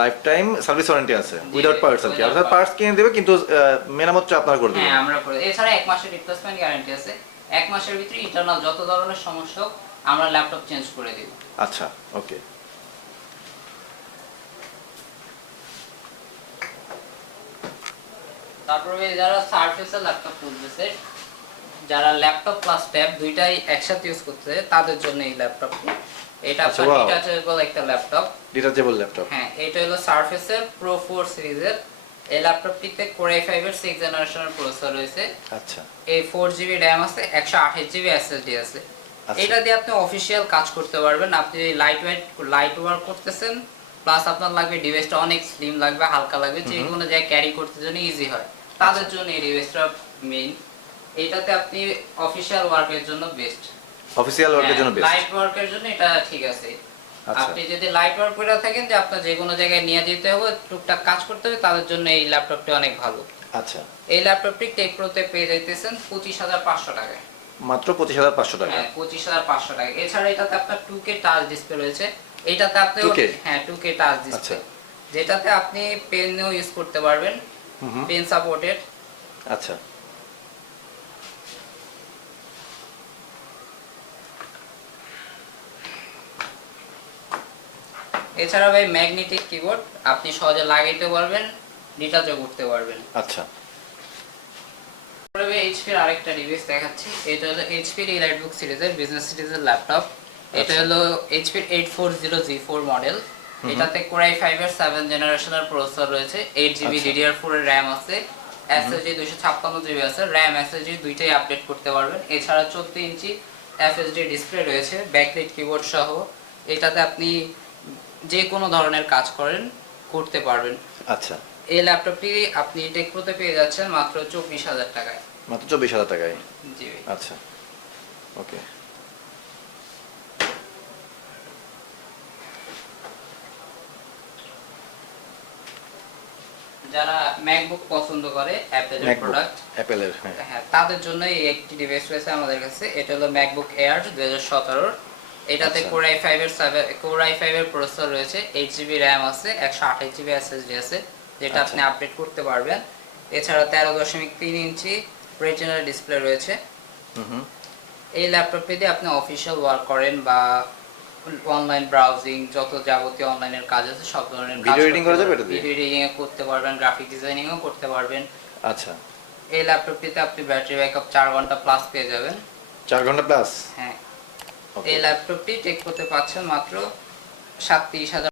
Life time service warranty আছে without parts আর কি। অর্থাৎ পার্টস কিনে দেবে কিন্তু মেরামতটা আপনারা করে হ্যাঁ দেবেন আমরা করে এছাড়া এক মাসের রিপ্লেসমেন্ট গ্যারান্টি আছে। এক মাসের ভিতরে ইন্টারনাল যত ধরনের সমস্যা হোক আমরা ল্যাপটপ চেঞ্জ করে দিব। আচ্ছা ওকে। তারপরে যারা সার্ফেসের ল্যাপটপ খুঁজতেছে যারা ল্যাপটপ প্লাস ট্যাব দুইটাই একসাথে ইউজ করতে তাদের জন্য এই ল্যাপটপটি এটা আচ্ছা, আপনার ডিটাচেবল একটা ল্যাপটপ ডিটাচেবল ল্যাপটপ হ্যাঁ এটা হলো সার্ফেসের প্রো ফোর সিরিজের। এই ল্যাপটপটিতে কোরাই ফাইভের সিক্স জেনারেশনের প্রসেসর রয়েছে। আচ্ছা। এই ফোর জিবি র্যাম আছে একশো আঠাশ জিবি এসএসডি আছে। আচ্ছা। এটা দিয়ে আপনি অফিসিয়াল কাজ করতে পারবেন। আপনি লাইট ওয়েট লাইট ওয়ার্ক করতেছেন প্লাস আপনার লাগবে ডিভাইসটা অনেক স্লিম লাগবে হালকা লাগবে যে কোনো জায়গায় ক্যারি করতে জন্য ইজি হয়। তাদের আচ্ছা। জন্য এই ডিভাইসটা মেইন এটাতে আপনি অফিসিয়াল ওয়ার্কের জন্য বেস্ট অফিসিয়াল ওয়ার্কের জন্য বেস্ট লাইট ওয়ার্কের জন্য এটা ঠিক আছে। আচ্ছা। আপনি যদি লাইট ওয়ার্ক করে থাকেন যে আপনার যে কোনো জায়গায় নিয়ে যেতে হবে টুকটাক কাজ করতে হবে তাদের জন্য এই ল্যাপটপটি অনেক ভালো। আচ্ছা। এই ল্যাপটপটি টেক প্রোতে পেয়ে যাইতেছেন পঁচিশ হাজার পাঁচশো টাকায়। মাত্র পঁচিশ হাজার পাঁচশো টাকা? হ্যাঁ পঁচিশ হাজার পাঁচশো টাকা এছাড়া এটাতে আপনার টু কে টাচ ডিসপ্লে রয়েছে। এটাতে আপনি হ্যাঁ টু কে টাচ। ডিসপ্লে যেটাতে আপনি পেনও ইউজ করতে পারবেন। পেন সাপোর্টেড আচ্ছা। এছাড়া ভাই ম্যাগনেটিক কিবোর্ড আপনি সহজে লাগাইতে পারবেন ডিটাচও করতে পারবেন। আচ্ছা। তারপরে এইচপির আরেকটা ডিভাইস দেখাচ্ছি এটা হলো এইচপির ইলাইটবুক সিরিজের বিজনেস সিরিজের ল্যাপটপ এটা আচ্ছা। হলো এইচপির জিরো জি ফোর মডেল এটাতে কোরাই ফাইভ এর সেভেন জেনারেশনের প্রসেসর রয়েছে এইট জিবি আচ্ছা। ডিডিআর ফোর এর র্যাম আছে। ছাপ্পান্ন জিবি আছে র্যাম এসএসডি দুইটাই আপডেট করতে পারবেন। এছাড়া চোদ্দ ইঞ্চি এফএসডি ডিসপ্লে রয়েছে ব্যাকলাইট কিবোর্ড সহ। এটাতে আপনি যে কোনো ধরনের কাজ করেন করতে পারবেন। আচ্ছা। এই ল্যাপটপটি আপনি টেকপ্রোতে পেয়ে যাচ্ছেন মাত্র চব্বিশ হাজার টাকায়। মাত্র চব্বিশ হাজার টাকায়? জি আচ্ছা। ওকে। যারা ম্যাকবুক পছন্দ করে অ্যাপেলের প্রোডাক্ট অ্যাপেলের হ্যাঁ। হ্যাঁ তাদের জন্য এই একটি ডিভাইস রয়েছে আমাদের কাছে। এটা হলো ম্যাকবুক এয়ার দুই হাজার সতেরোর এটাতে আচ্ছা। কোরাই ফাইভের সেভেন কোরাই ফাইভের প্রসেসর রয়েছে এইট জিবি র্যাম আছে একশো আঠাশ জিবি এসএসডি আছে যেটা আপনি আচ্ছা। আপডেট করতে পারবেন। এছাড়া তেরো দশমিক তিন ইঞ্চি রেটিনাল ডিসপ্লে রয়েছে। এই ল্যাপটপে দিয়ে আপনি অফিসিয়াল ওয়ার্ক করেন বা অনলাইন ব্রাউজিং যত যাবতীয় অনলাইনের কাজ আছে সব ধরনের Video editing করা যাবে এটা ভিডিও এডিটিং করতে পারবেন গ্রাফিক ডিজাইনিংও করতে পারবেন। আচ্ছা। এই ল্যাপটপটিতে আপনি ব্যাটারি ব্যাকআপ চার ঘণ্টা প্লাস পেয়ে যাবেন। চার ঘণ্টা প্লাস হ্যাঁ। এই ল্যাপটপটি টেক করতে পাচ্ছেন মাত্র হাজার